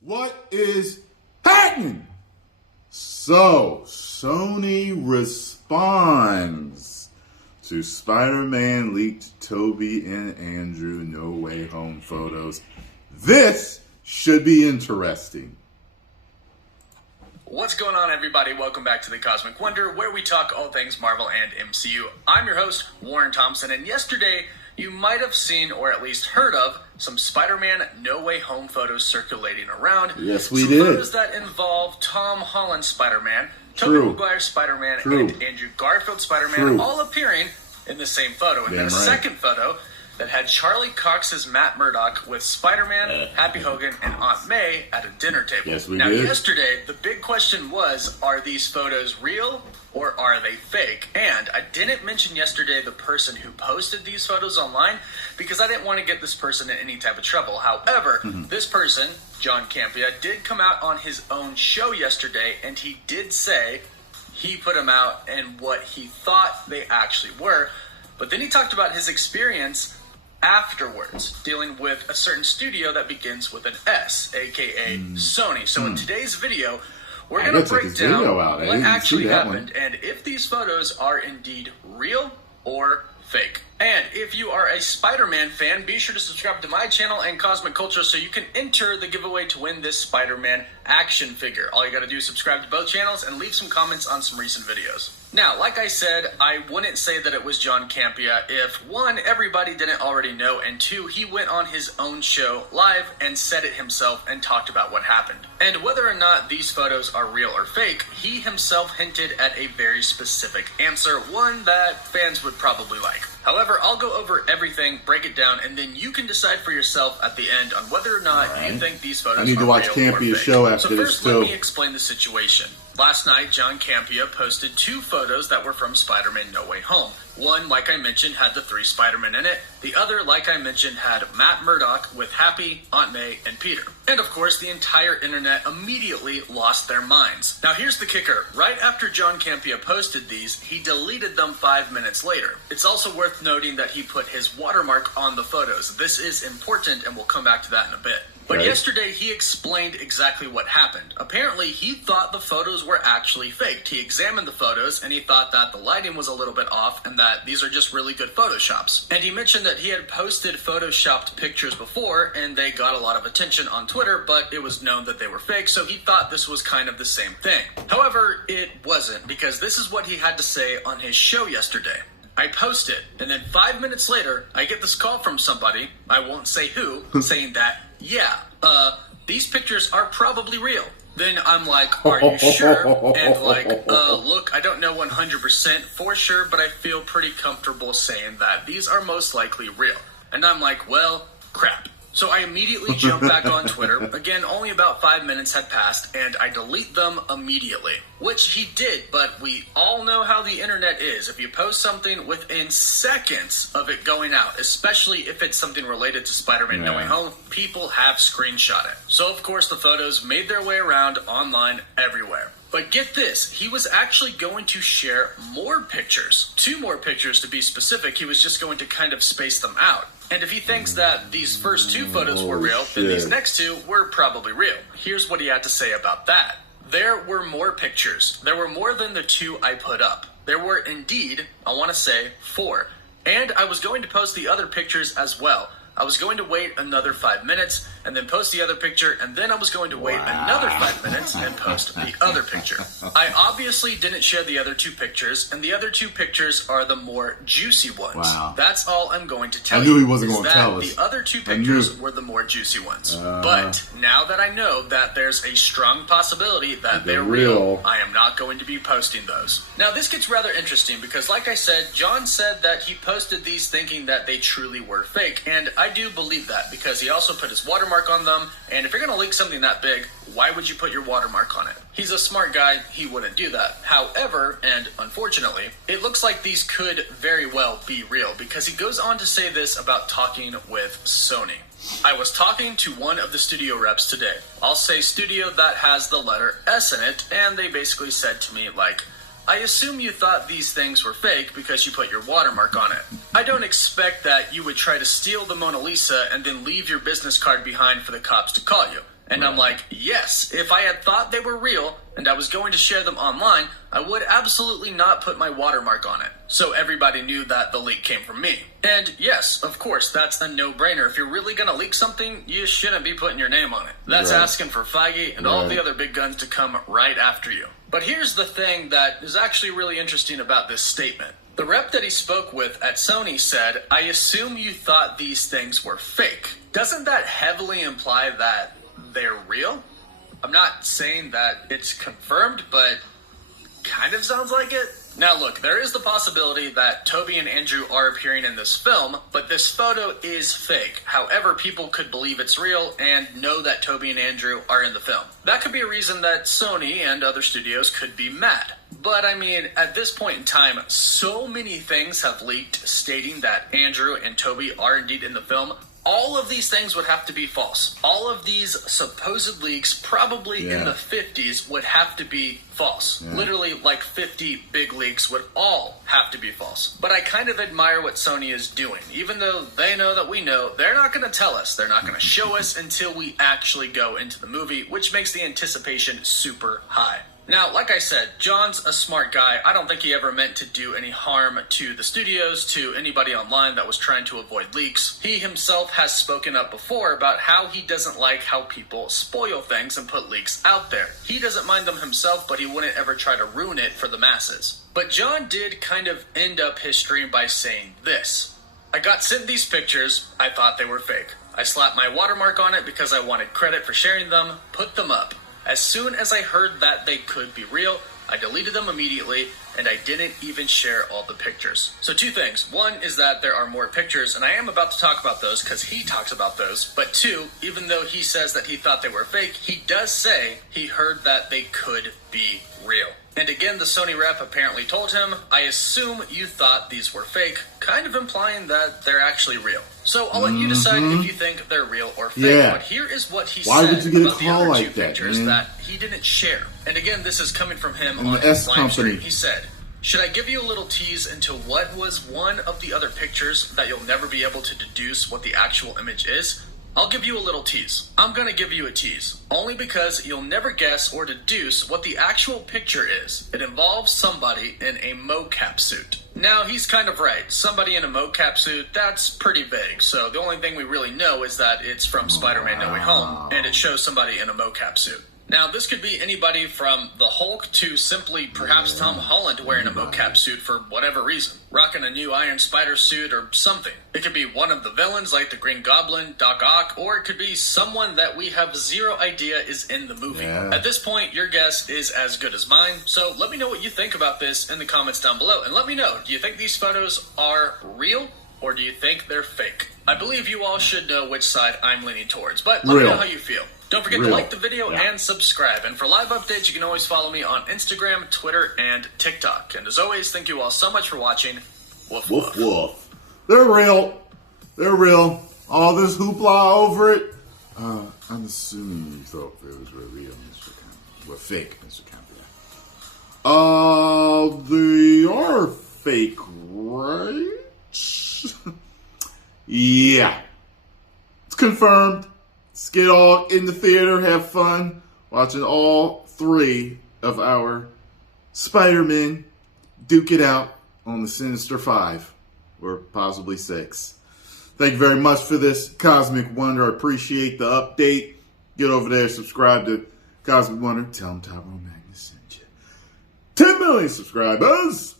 What is happening? So, Sony responds to Spider-Man leaked Tobey and Andrew No Way Home photos. This should be interesting. What's going on, everybody? Welcome back to the Cosmic Wonder, where we talk all things Marvel and MCU. I'm your host, Warren Thompson, and yesterday you might have seen, or at least heard of, some Spider-Man No Way Home photos circulating around. Yes, we some did. Photos that involve Tom Holland Spider-Man, Tobey Maguire Spider-Man, and Andrew Garfield Spider-Man all appearing in the same photo. And then a second photo that had Charlie Cox's Matt Murdock with Spider-Man, Happy Hogan, and Aunt May at a dinner table. Yes, we now, did. Yesterday, the big question was, are these photos real or are they fake? And I didn't mention yesterday the person who posted these photos online because I didn't want to get this person in any type of trouble. However, this person, John Campea, did come out on his own show yesterday, and he did say he put them out and what he thought they actually were. But then he talked about his experience afterwards, dealing with a certain studio that begins with an S, aka Sony. So in today's video, we're going to break down what actually happened and if these photos are indeed real or fake. And if you are a Spider-Man fan, be sure to subscribe to my channel and Cosmic Culture so you can enter the giveaway to win this Spider-Man action figure. All you got to do is subscribe to both channels and leave some comments on some recent videos. Now, like I said, I wouldn't say that it was John Campea if, one, everybody didn't already know, and two, he went on his own show live and said it himself and talked about what happened. And whether or not these photos are real or fake, he himself hinted at a very specific answer, one that fans would probably like. However, I'll go over everything, break it down, and then you can decide for yourself at the end on whether or not you think these photos are real or fake. I need to watch Campea's show after this, too. So first, let me explain the situation. Last night, John Campea posted two photos that were from Spider-Man No Way Home. One, like I mentioned, had the three Spider-Men in it. The other, like I mentioned, had Matt Murdock with Happy, Aunt May, and Peter. And of course, the entire internet immediately lost their minds. Now here's the kicker. Right after John Campea posted these, he deleted them 5 minutes later. It's also worth noting that he put his watermark on the photos. This is important, and we'll come back to that in a bit. But yesterday, he explained exactly what happened. Apparently, he thought the photos were actually faked. He examined the photos, and he thought that the lighting was a little bit off, and that these are just really good Photoshops. And he mentioned that he had posted Photoshopped pictures before, and they got a lot of attention on Twitter, but it was known that they were fake, so he thought this was kind of the same thing. However, it wasn't, because this is what he had to say on his show yesterday. I post it, and then 5 minutes later, I get this call from somebody, I won't say who, saying that, yeah, these pictures are probably real. Then I'm like, are you sure? And like, look, I don't know 100% for sure, but I feel pretty comfortable saying that these are most likely real. And I'm like, well, crap. So I immediately jump back on Twitter. Again, only about 5 minutes had passed, and I delete them immediately. Which he did, but we all know how the internet is. If you post something within seconds of it going out, especially if it's something related to Spider-Man No Way Home, people have screenshot it. So of course the photos made their way around online everywhere. But get this, he was actually going to share more pictures. 2 more pictures to be specific. He was just going to kind of space them out. And if he thinks that these first 2 photos were real, then these next 2 were probably real. Here's what he had to say about that. There were more pictures. There were more than the 2 I put up. There were indeed, I want to say, 4. And I was going to post the other pictures as well. I was going to wait another 5 minutes and then post the other picture, and then I was going to wait another 5 minutes and post the other picture. I obviously didn't share the other 2 pictures, and the other 2 pictures are the more juicy ones. That's all I'm going to tell you. I knew he wasn't going to tell us. The other 2 pictures were the more juicy ones. But now that I know that there's a strong possibility that they're real, I am not going to be posting those. Now this gets rather interesting because, like I said, John said that he posted these thinking that they truly were fake, and I do believe that because he also put his watermark on them, and if you're going to leak something that big, why would you put your watermark on it? He's a smart guy, he wouldn't do that. However, and unfortunately, it looks like these could very well be real because he goes on to say this about talking with Sony. I was talking to one of the studio reps today. I'll say studio that has the letter S in it, and they basically said to me like, I assume you thought these things were fake because you put your watermark on it. I don't expect that you would try to steal the Mona Lisa and then leave your business card behind for the cops to call you. And I'm like, yes, if I had thought they were real and I was going to share them online, I would absolutely not put my watermark on it. So everybody knew that the leak came from me. And yes, of course, that's a no-brainer. If you're really going to leak something, you shouldn't be putting your name on it. That's asking for Feige and all the other big guns to come right after you. But here's the thing that is actually really interesting about this statement. The rep that he spoke with at Sony said, I assume you thought these things were fake. Doesn't that heavily imply that they're real? I'm not saying that it's confirmed, but kind of sounds like it. Now look, there is the possibility that Tobey and Andrew are appearing in this film, but this photo is fake. However, people could believe it's real and know that Tobey and Andrew are in the film. That could be a reason that Sony and other studios could be mad. But I mean, at this point in time, so many things have leaked stating that Andrew and Tobey are indeed in the film. All of these things would have to be false. All of these supposed leaks, probably in the 50s, would have to be false. Literally, like 50 big leaks would all have to be false. But I kind of admire what Sony is doing. Even though they know that we know, they're not going to tell us. They're not going to show us until we actually go into the movie, which makes the anticipation super high. Now, like I said, John's a smart guy. I don't think he ever meant to do any harm to the studios, to anybody online that was trying to avoid leaks. He himself has spoken up before about how he doesn't like how people spoil things and put leaks out there. He doesn't mind them himself, but he wouldn't ever try to ruin it for the masses. But John did kind of end up his stream by saying this. I got sent these pictures. I thought they were fake. I slapped my watermark on it because I wanted credit for sharing them, put them up. As soon as I heard that they could be real, I deleted them immediately, and I didn't even share all the pictures. So two things. One is that there are more pictures, and I am about to talk about those because he talks about those. But two, even though he says that he thought they were fake, he does say he heard that they could be real. And again, the Sony rep apparently told him, I assume you thought these were fake, kind of implying that they're actually real. So I'll let you decide if you think they're real or fake, but here is what he said would you get about a the call other like two pictures man? that he didn't share. And again, this is coming from him And on the his S live company. stream. He said, should I give you a little tease into what was one of the other pictures that you'll never be able to deduce what the actual image is? I'll give you a little tease. I'm gonna give you a tease, only because you'll never guess or deduce what the actual picture is. It involves somebody in a mocap suit. Now, he's kind of right. Somebody in a mocap suit, that's pretty vague. So the only thing we really know is that it's from Spider-Man No Way Home, and it shows somebody in a mocap suit. Now, this could be anybody from the Hulk to simply perhaps Tom Holland wearing a mocap suit for whatever reason, rocking a new Iron Spider suit or something. It could be one of the villains like the Green Goblin, Doc Ock, or it could be someone that we have zero idea is in the movie. At this point, your guess is as good as mine, so let me know what you think about this in the comments down below, and let me know, do you think these photos are real? Or do you think they're fake? I believe you all should know which side I'm leaning towards, but let me know how you feel. Don't forget to like the video and subscribe. And for live updates, you can always follow me on Instagram, Twitter, and TikTok. And as always, thank you all so much for watching. Woof woof. Woof woof. They're real. They're real. All this hoopla over it. I'm assuming you thought it was real, Mr. Campbell. Well, fake, Mr. Campbell. They are fake, right? Yeah. It's confirmed. Let's get all in the theater, have fun, watching all three of our Spider-Men duke it out on the Sinister Five, or possibly 6. Thank you very much for this Cosmic Wonder. I appreciate the update. Get over there, subscribe to Cosmic Wonder. Tell them Tyrone Magnus sent you. 10 million subscribers!